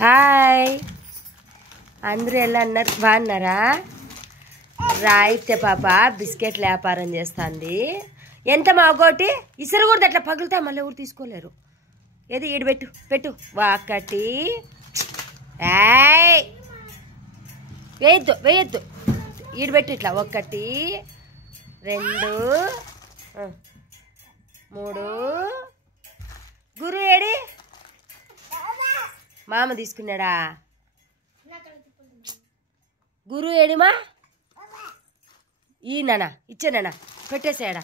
Hi అందరూ ఎలా అన్నారు? బాగున్నారా? రాయితే పాప బిస్కెట్ల వ్యాపారం చేస్తుంది. ఎంత మా ఒకటి ఇసురు కూడా అట్లా పగులుతా మళ్ళీ ఎవరు తీసుకోలేరు. ఏది ఈడు పెట్టు పెట్టు ఒకటి వేయద్దు వేయద్దు ఈడు పెట్టు ఇట్లా 1 2 3 గురు ఏడి మామ తీసుకున్నాడా? గురు ఏడిమా ఈయననా ఇచ్చానా? పెట్టేసాడా?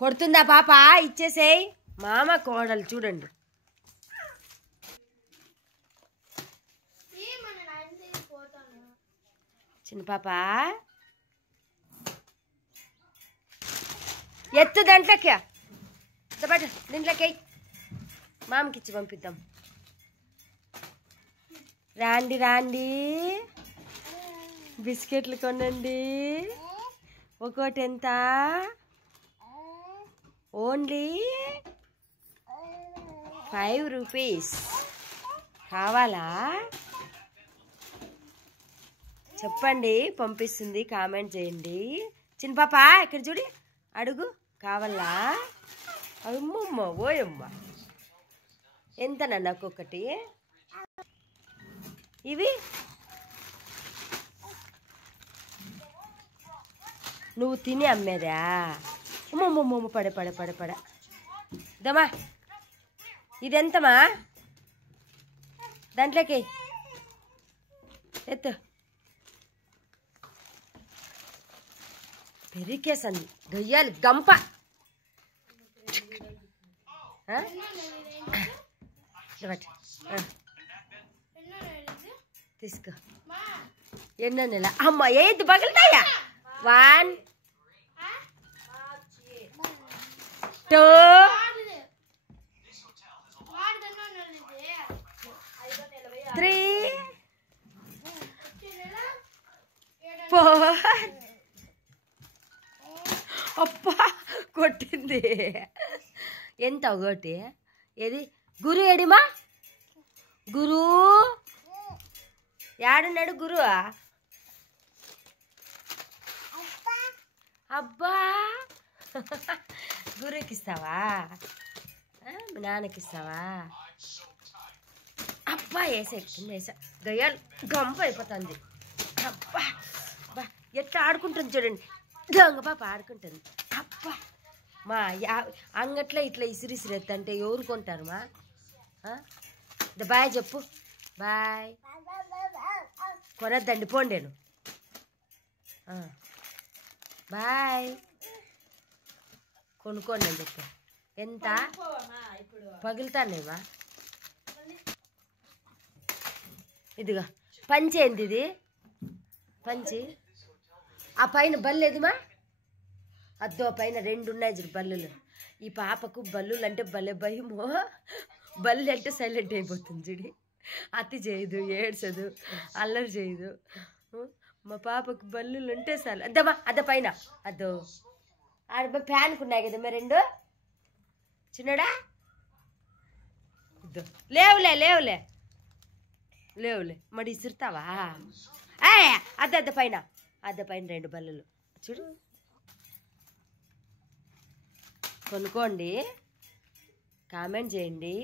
కొడుతుందా పాప? ఇచ్చేసేయ్. మామ కోడలు చూడండి. చిన్న పాప ఎత్తు దాంట్లోకి బట్ దీంట్లోకి మామకి ఇచ్చి పంపిద్దాం. రాండి రాండి బిస్కెట్లు కొనండి. ఒకటి ఎంత? Only 5 rupees. కావాలా? చెప్పండి, పంపిస్తుంది. కామెంట్ చేయండి. చిన్న పాప ఇక్కడ చూడి, అడుగు. కావాలా? అమ్మమ్మ ఓయమ్మ ఎంతనన్నా ఒక్కొక్కటి? ఇవి నువ్వు తిని అమ్మేదా? అమ్మమ్మమ్మ పడే పడే పడే పడే దమ్మా. ఇదెంతమా? దాంట్లోకి ఎత్తు. పెరికేసంది గయ్యాలి గంప. తీసుకో. ఎన్నో నెల అమ్మ ఏది పగులుతాయా? 1 2 3 4 అప్పా కొట్టింది. ఎంత ఒకటి? ఏది గురు ఏడిమా? గురు యాడున్నాడు? గురు అబ్బా గురుకి ఇస్తావా? మీ నాన్నకి ఇస్తావా? అబ్బా వేసా కింద వేసా. గయ్యాలు గంప అయిపోతుంది. అబ్బా బా ఎట్లా ఆడుకుంటుంది చూడండి. దొంగ పాప ఆడుకుంటుంది. అబ్బా మా అంగట్లో ఇట్లా ఇసిరిసిరెత్తంటే ఎవరు కొంటారు మా? బాయ్ చెప్పు. బాయ్. కొనద్దండి పోండేను. బాయ్. కొనుక్కోండి అని చెప్పి. ఎంత పగులుతానేమా? ఇదిగా పంచి ఏంది ఇది? పంచి ఆ పైన బల్లు ఎదుమా? అద్దో పైన 2 ఉన్నాయి చూడు బల్లులు. ఈ పాపకు బల్లులు అంటే భలే భయము. బల్లు అంటే సైలెంట్ అయిపోతుంది చూడి. అతి చేయదు, ఏడ్చదు, అల్లరి చేయదు. మా పాపకు బల్లులు అంటే చాలు. అద్దమ్మా అద్ద పైన అద్దో ఆడ ఫ్యాన్కు ఉన్నాయి కదమ్మా 2 చిన్నడా. లేవులే లేవులే లేవులే మరి ఇసురుతావా? అద్ద పైన 2 బల్లులు చూడు. కొనుక్కోండి, కామెంట్ చేయండి.